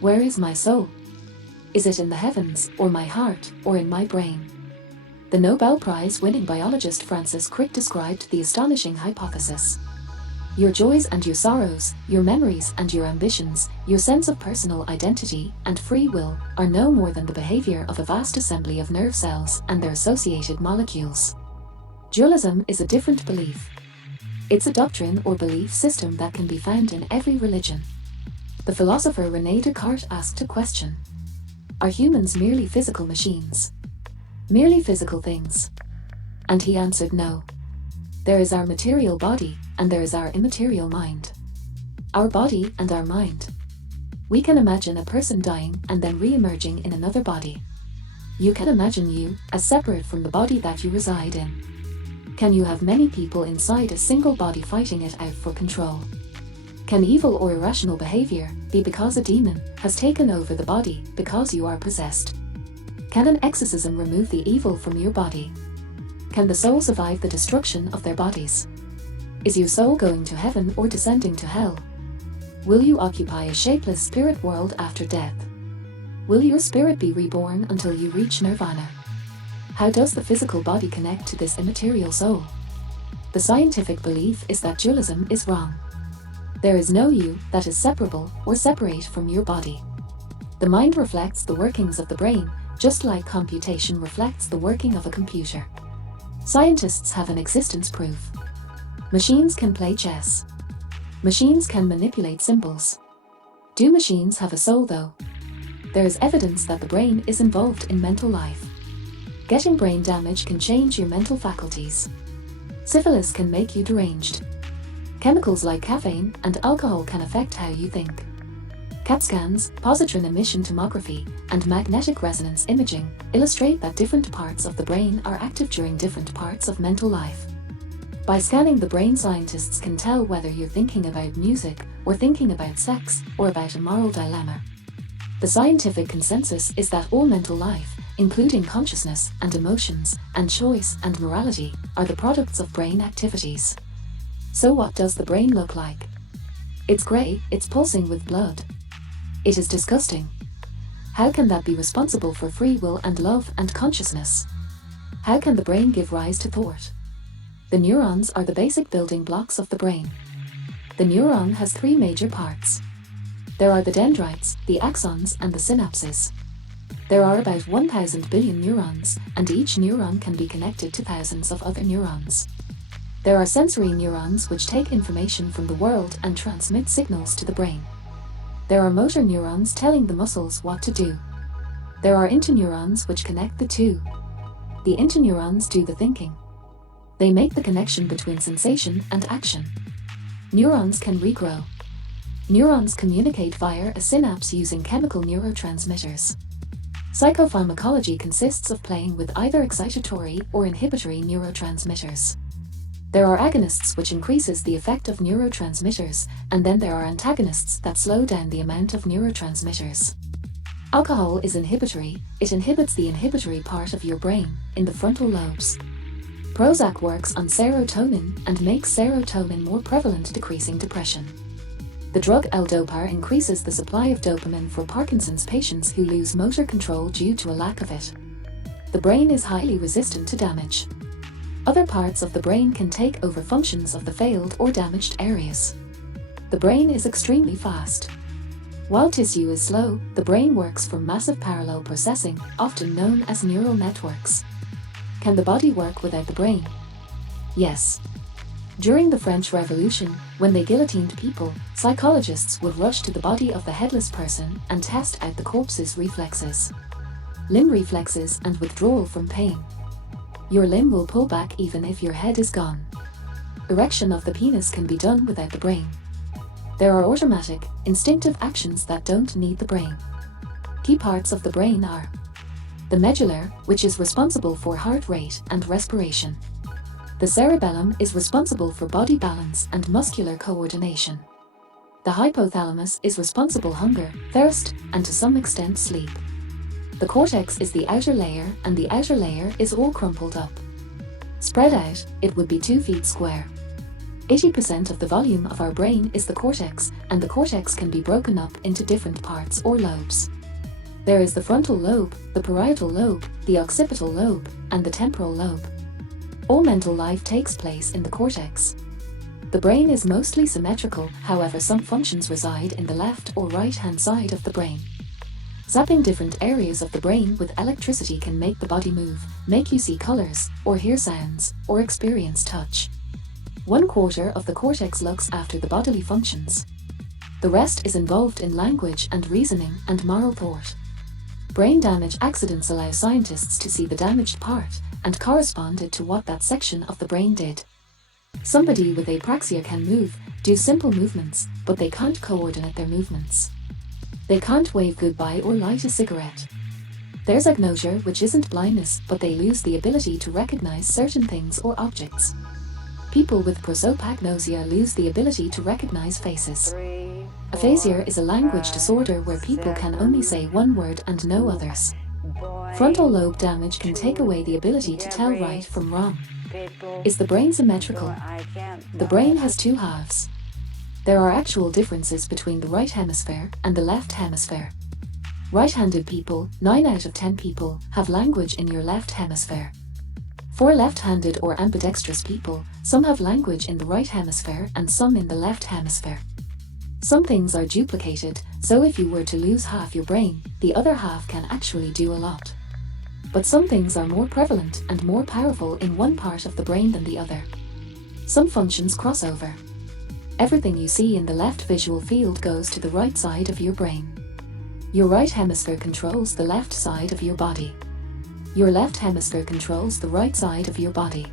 Where is my soul? Is it in the heavens, or my heart, or in my brain? The Nobel Prize winning biologist Francis Crick described the astonishing hypothesis. Your joys and your sorrows, your memories and your ambitions, your sense of personal identity and free will are no more than the behavior of a vast assembly of nerve cells and their associated molecules. Dualism is a different belief. It's a doctrine or belief system that can be found in every religion. The philosopher Renee de Carte asked a question. Are humans merely physical machines? Merely physical things? And he answered no. There is our material body, and there is our immaterial mind. Our body and our mind. We can imagine a person dying and then re-emerging in another body. You can imagine you as separate from the body that you reside in. Can you have many people inside a single body fighting it out for control? Can evil or irrational behavior be because a demon has taken over the body because you are possessed? Can an exorcism remove the evil from your body? Can the soul survive the destruction of their bodies? Is your soul going to heaven or descending to hell? Will you occupy a shapeless spirit world after death? Will your spirit be reborn until you reach nirvana? How does the physical body connect to this immaterial soul? The scientific belief is that dualism is wrong. There is no you that is separable or separate from your body. The mind reflects the workings of the brain, just like computation reflects the working of a computer. Scientists have an existence proof. Machines can play chess. Machines can manipulate symbols. Do machines have a soul though? There is evidence that the brain is involved in mental life. Getting brain damage can change your mental faculties. Syphilis can make you deranged. Chemicals like caffeine and alcohol can affect how you think. CAT scans, positron emission tomography, and magnetic resonance imaging illustrate that different parts of the brain are active during different parts of mental life. By scanning the brain, scientists can tell whether you're thinking about music, or thinking about sex, or about a moral dilemma. The scientific consensus is that all mental life, including consciousness and emotions, and choice and morality, are the products of brain activities. So what does the brain look like? It's grey, it's pulsing with blood. It is disgusting. How can that be responsible for free will and love and consciousness? How can the brain give rise to thought? The neurons are the basic building blocks of the brain. The neuron has three major parts. There are the dendrites, the axons, and the synapses. There are about 1,000 billion neurons, and each neuron can be connected to thousands of other neurons. There are sensory neurons which take information from the world and transmit signals to the brain. There are motor neurons telling the muscles what to do. There are interneurons which connect the two. The interneurons do the thinking. They make the connection between sensation and action. Neurons can regrow. Neurons communicate via a synapse using chemical neurotransmitters. Psychopharmacology consists of playing with either excitatory or inhibitory neurotransmitters. There are agonists which increases the effect of neurotransmitters, and then there are antagonists that slow down the amount of neurotransmitters. Alcohol is inhibitory, it inhibits the inhibitory part of your brain, in the frontal lobes. Prozac works on serotonin and makes serotonin more prevalent, decreasing depression. The drug L-Dopa increases the supply of dopamine for Parkinson's patients who lose motor control due to a lack of it. The brain is highly resistant to damage. Other parts of the brain can take over functions of the failed or damaged areas. The brain is extremely fast. While tissue is slow, the brain works from massive parallel processing, often known as neural networks. Can the body work without the brain? Yes. During the French Revolution, when they guillotined people, psychologists would rush to the body of the headless person and test out the corpse's reflexes. Limb reflexes and withdrawal from pain. Your limb will pull back even if your head is gone. Erection of the penis can be done without the brain. There are automatic, instinctive actions that don't need the brain. Key parts of the brain are the medulla, which is responsible for heart rate and respiration. The cerebellum is responsible for body balance and muscular coordination. The hypothalamus is responsible for hunger, thirst, and to some extent sleep. The cortex is the outer layer, and the outer layer is all crumpled up. Spread out, it would be 2 feet square. 80% of the volume of our brain is the cortex, and the cortex can be broken up into different parts or lobes. There is the frontal lobe, the parietal lobe, the occipital lobe, and the temporal lobe. All mental life takes place in the cortex. The brain is mostly symmetrical, however some functions reside in the left or right-hand side of the brain. Zapping different areas of the brain with electricity can make the body move, make you see colors, or hear sounds, or experience touch. 1/4 of the cortex looks after the bodily functions. The rest is involved in language and reasoning and moral thought. Brain damage accidents allow scientists to see the damaged part and correspond it to what that section of the brain did. Somebody with apraxia can move, do simple movements, but they can't coordinate their movements. They can't wave goodbye or light a cigarette. There's agnosia, which isn't blindness, but they lose the ability to recognize certain things or objects. People with prosopagnosia lose the ability to recognize faces. Aphasia is a language disorder where people can only say one word and no others. Frontal lobe damage can take away the ability to tell right from wrong. Is the brain symmetrical? The brain has two halves. There are actual differences between the right hemisphere and the left hemisphere. Right-handed people, 9 out of 10 people, have language in your left hemisphere. For left-handed or ambidextrous people, some have language in the right hemisphere and some in the left hemisphere. Some things are duplicated, so if you were to lose half your brain, the other half can actually do a lot. But some things are more prevalent and more powerful in one part of the brain than the other. Some functions cross over. Everything you see in the left visual field goes to the right side of your brain. Your right hemisphere controls the left side of your body. Your left hemisphere controls the right side of your body.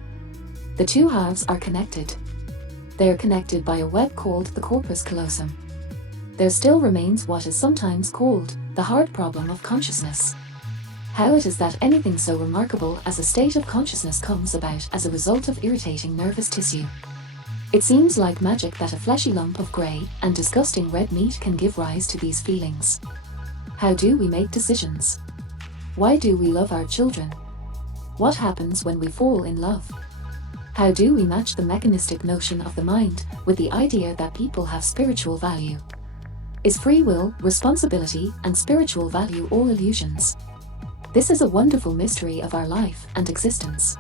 The two halves are connected. They are connected by a web called the corpus callosum. There still remains what is sometimes called the hard problem of consciousness. How it is that anything so remarkable as a state of consciousness comes about as a result of irritating nervous tissue. It seems like magic that a fleshy lump of grey and disgusting red meat can give rise to these feelings. How do we make decisions? Why do we love our children? What happens when we fall in love? How do we match the mechanistic notion of the mind with the idea that people have spiritual value? Is free will, responsibility, and spiritual value all illusions? This is a wonderful mystery of our life and existence.